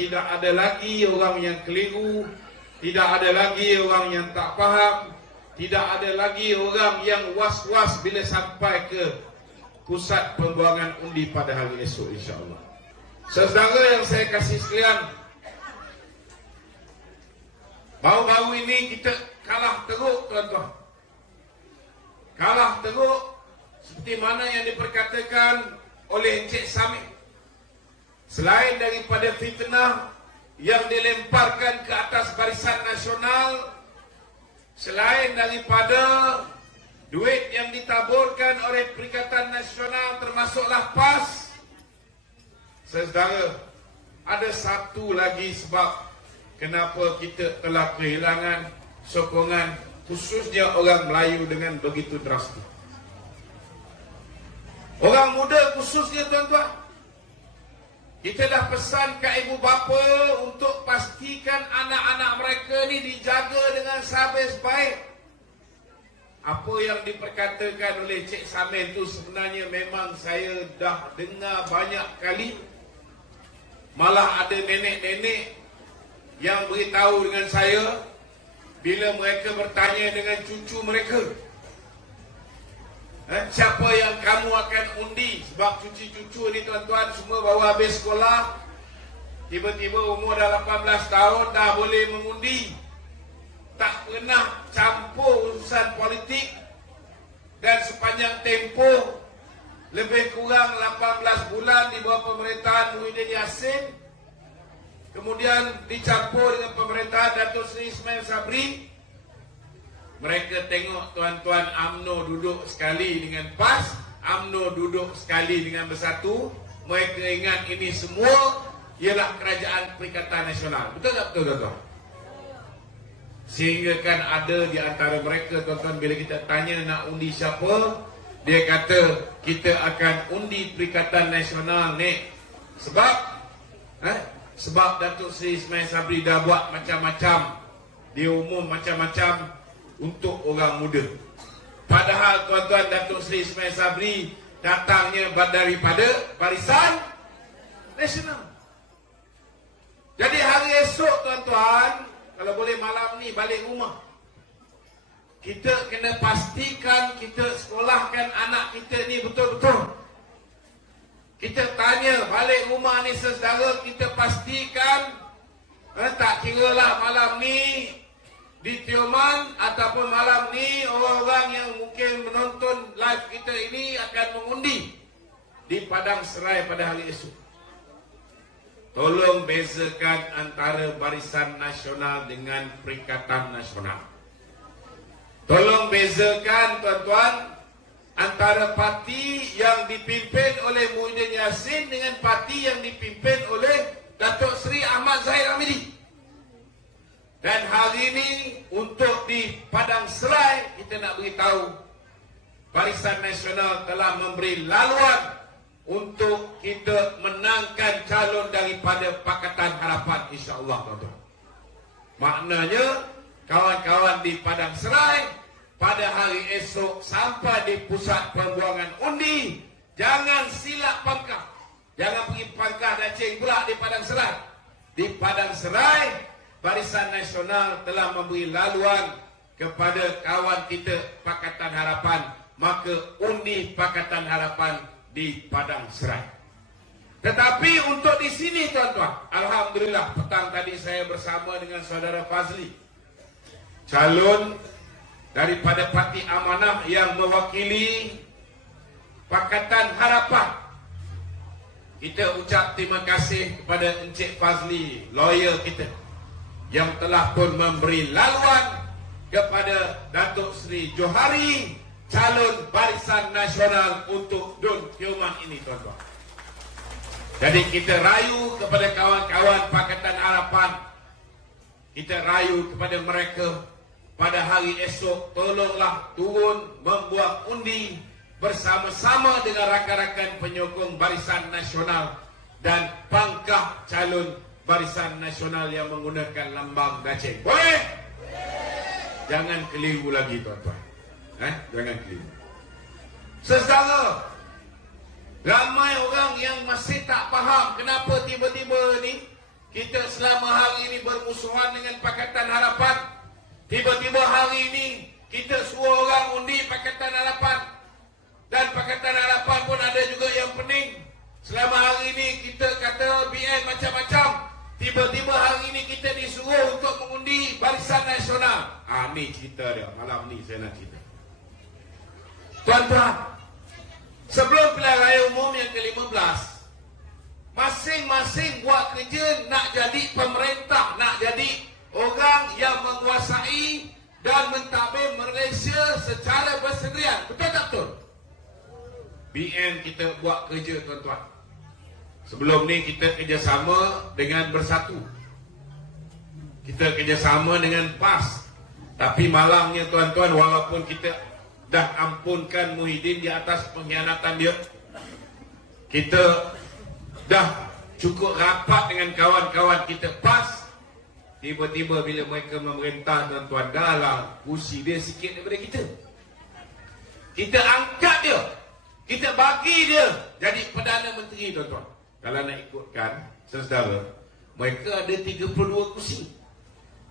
tidak ada lagi orang yang keliru, tidak ada lagi orang yang tak faham, tidak ada lagi orang yang was-was bila sampai ke pusat pembuangan undi pada hari esok, insya-Allah. Saudara yang saya kasih sekalian, baru-baru ini kita kalah teruk, tuan-tuan. Kalah teruk seperti mana yang diperkatakan oleh Encik Samit. Selain daripada fitnah yang dilemparkan ke atas Barisan Nasional, selain daripada duit yang ditaburkan oleh Perikatan Nasional termasuklah PAS, saudara, ada satu lagi sebab kenapa kita telah kehilangan sokongan khususnya orang Melayu dengan begitu drastis. Orang muda khususnya, tuan-tuan, kita dah pesan ke ibu bapa untuk pastikan anak-anak mereka ni dijaga dengan sehabis baik. Apa yang diperkatakan oleh Cik Samin tu sebenarnya memang saya dah dengar banyak kali. Malah ada nenek-nenek yang beritahu dengan saya bila mereka bertanya dengan cucu mereka, siapa yang kamu akan undi? Sebab cucu-cucu ni, tuan-tuan, semua baru habis sekolah, tiba-tiba umur dah 18 tahun dah boleh mengundi, tak pernah campur urusan politik, dan sepanjang tempoh lebih kurang 18 bulan di bawah pemerintahan Muhyiddin Yassin, kemudian dicampur dengan pemerintahan Datuk Seri Ismail Sabri. Mereka tengok, tuan-tuan, UMNO duduk sekali dengan PAS, UMNO duduk sekali dengan Bersatu. Mereka ingat ini semua ialah kerajaan Perikatan Nasional. Betul tak betul, tuan-tuan? Sehingga kan ada di antara mereka, tuan-tuan, bila kita tanya nak undi siapa, dia kata kita akan undi Perikatan Nasional ni. Sebab Datuk Seri Ismail Sabri dah buat macam-macam, dia umum macam-macam untuk orang muda. Padahal, tuan-tuan, Datuk Seri Ismail Sabri datangnya daripada Barisan Nasional. Jadi hari esok, tuan-tuan, kalau boleh malam ni balik rumah, kita kena pastikan kita sekolahkan anak kita ni betul-betul. Kita tanya balik rumah ni, saudara, kita pastikan tak kira lah malam ni di Tioman ataupun malam ni orang-orang yang mungkin menonton live kita ini akan mengundi di Padang Serai pada hari esok. Tolong bezakan antara Barisan Nasional dengan Perikatan Nasional. Tolong bezakan, tuan-tuan, antara parti yang dipimpin oleh Muhyiddin Yassin dengan parti yang dipimpin oleh Datuk Seri Ahmad Zahid Hamidi. Dan hari ini untuk di Padang Serai, kita nak beritahu Barisan Nasional telah memberi laluan untuk kita menangkan calon daripada Pakatan Harapan, insya-Allah, tuan-tuan. Maknanya kawan-kawan di Padang Serai pada hari esok sampai di pusat pembuangan undi, jangan silap pangkah. Jangan pergi pangkah dacing pula di Padang Serai. Di Padang Serai, Barisan Nasional telah memberi laluan kepada kawan kita Pakatan Harapan, maka undi Pakatan Harapan di Padang Serai. Tetapi untuk di sini, tuan-tuan, alhamdulillah petang tadi saya bersama dengan saudara Fazli, calon daripada Parti Amanah yang mewakili Pakatan Harapan. Kita ucap terima kasih kepada Encik Fazli, lawyer kita, yang telah pun memberi laluan kepada Datuk Seri Johari, calon Barisan Nasional untuk Dun Tioman ini, tuan-tuan. Jadi kita rayu kepada kawan-kawan Pakatan Harapan, kita rayu kepada mereka pada hari esok, tolonglah turun membuat undi bersama-sama dengan rakan-rakan penyokong Barisan Nasional dan pangkah calon Barisan Nasional yang menggunakan lambang dacing. Boleh? Jangan keliru lagi, tuan-tuan. Jangan keliru. Saudara, ramai orang yang masih tak faham kenapa tiba-tiba ni kita selama hari ini bermusuhan dengan Pakatan Harapan. Tiba-tiba hari ini kita suruh orang undi Pakatan Harapan. Dan Pakatan Harapan pun ada juga yang pening. Selama hari ini kita kata BN macam-macam. Tiba-tiba hari ini kita disuruh untuk mengundi Barisan Nasional. Ni cerita dia. Malam ni saya nak cerita. Tuan-tuan, sebelum pilihan raya umum yang ke-15, masing-masing buat kerja nak jadi pemerintah, nak jadi orang yang menguasai dan mentadbir Malaysia secara bersendirian. Betul tak betul? BN kita buat kerja, tuan-tuan. Sebelum ni kita kerjasama dengan Bersatu. Kita kerjasama dengan PAS. Tapi malangnya, tuan-tuan, walaupun kita dah ampunkan Muhyiddin di atas pengkhianatan dia, kita dah cukup rapat dengan kawan-kawan kita PAS. Tiba-tiba bila mereka memerintah, tuan-tuan, dah lah kursi dia sikit daripada kita. Kita angkat dia, kita bagi dia jadi Perdana Menteri, tuan-tuan. Kalau nak ikutkan, saudara, mereka ada 32 kursi.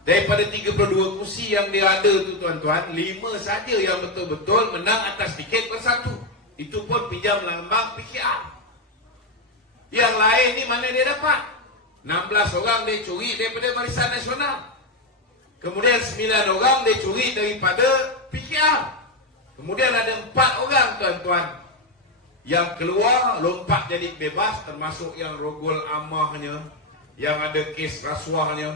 Daripada 32 kursi yang dia ada tu, tuan-tuan, 5 saja yang betul-betul menang atas tiket Bersatu. Itu pun pinjam lambang PKR. Yang lain ni mana dia dapat? 16 orang dia curi daripada Barisan Nasional. Kemudian 9 orang dia curi daripada PKR. Kemudian ada 4 orang, tuan-tuan, yang keluar lompat jadi bebas, termasuk yang rogol amahnya, yang ada kes rasuahnya,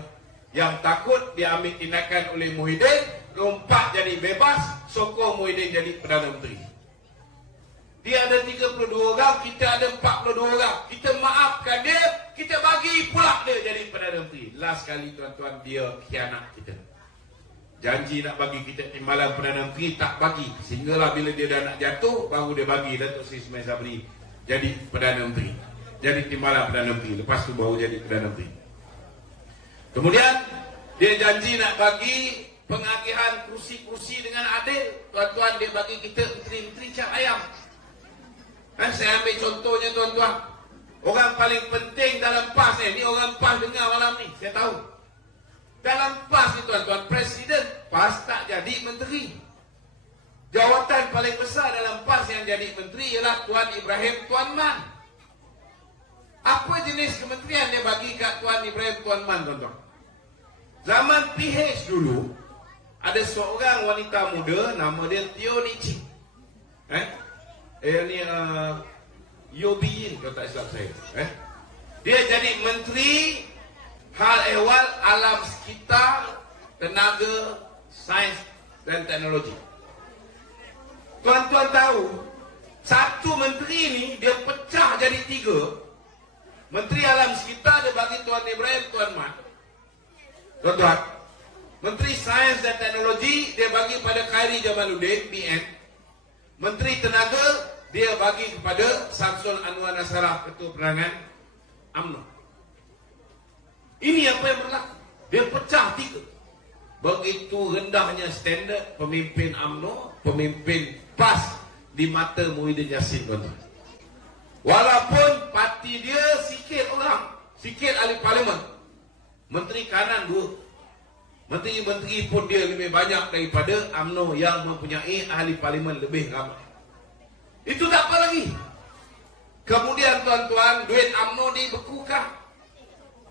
yang takut diambil tindakan oleh Muhyiddin, lompat jadi bebas, sokong Muhyiddin jadi Perdana Menteri. Dia ada 32 orang, kita ada 42 orang. Kita maafkan dia, kita bagi pula dia jadi Perdana Menteri. Last kali, tuan-tuan, dia khianat kita. Janji nak bagi kita timbalan Perdana Menteri, tak bagi. Sehinggalah bila dia dah nak jatuh, baru dia bagi Datuk Seri Ismail Sabri jadi Perdana Menteri. Jadi timbalan Perdana Menteri. Lepas tu baru jadi Perdana Menteri. Kemudian, dia janji nak bagi pengagihan kursi-kursi dengan adil. Tuan-tuan, dia bagi kita menteri-menteri cap ayam. Saya ambil contohnya, tuan-tuan. Orang paling penting dalam PAS ni orang PAS dengar malam ni, saya tahu. Dalam PAS ni, tuan-tuan, Presiden PAS tak jadi menteri. Jawatan paling besar dalam PAS yang jadi menteri ialah Tuan Ibrahim Tuan Man. Apa jenis kementerian dia bagi kat Tuan Ibrahim Tuan Man, tuan-tuan? Zaman PH dulu, ada seorang wanita muda, nama dia Teo Nichi. Ni Yobi, kalau tak silap saya. Dia jadi menteri hal ehwal alam sekitar, tenaga, sains dan teknologi. Tuan-tuan tahu, satu menteri ni dia pecah jadi 3. Menteri alam sekitar dia bagi Tuan Ibrahim Tuan Man. Tuan-tuan, Menteri sains dan teknologi dia bagi pada Khairi Jamaluddin BN. Menteri tenaga dia bagi kepada Samsul Anwar Nasrallah, Ketua Penerangan UMNO. Ini apa yang berlaku? Dia pecah 3. Begitu rendahnya standard pemimpin UMNO, pemimpin PAS di mata Muhyiddin Yassin, tuan-tuan. Walaupun parti dia sikit orang, sikit ahli parlimen. Menteri kanan 2. Menteri-menteri pun dia lebih banyak daripada UMNO yang mempunyai ahli parlimen lebih ramai. Itu tak apa lagi. Kemudian, tuan-tuan, duit UMNO dibekukan.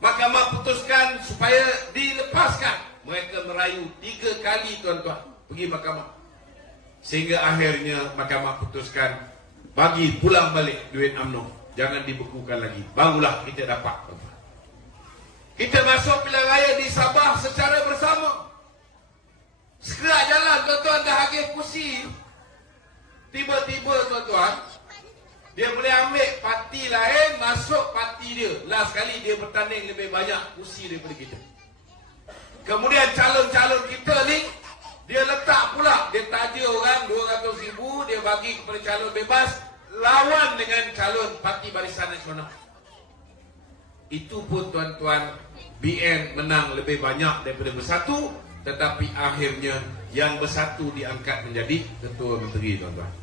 Mahkamah putuskan supaya dilepaskan. Mereka merayu 3 kali, tuan-tuan, pergi mahkamah. Sehingga akhirnya mahkamah putuskan bagi pulang balik duit UMNO. Jangan dibekukan lagi. Barulah kita dapat, tuan-tuan. Kita masuk pilihan raya di Sabah secara bersama. Sekerak jalan, tuan-tuan, dah agih kursi. Tiba-tiba, tuan-tuan, dia boleh ambil parti lain, masuk parti dia. Last kali dia bertanding lebih banyak kursi daripada kita. Kemudian calon-calon kita ni, dia letak pula, dia taja orang 200,000, dia bagi kepada calon bebas, lawan dengan calon Parti Barisan Nasional. Itu pun, tuan-tuan, BN menang lebih banyak daripada Bersatu, tetapi akhirnya yang Bersatu diangkat menjadi Ketua Menteri, tuan-tuan.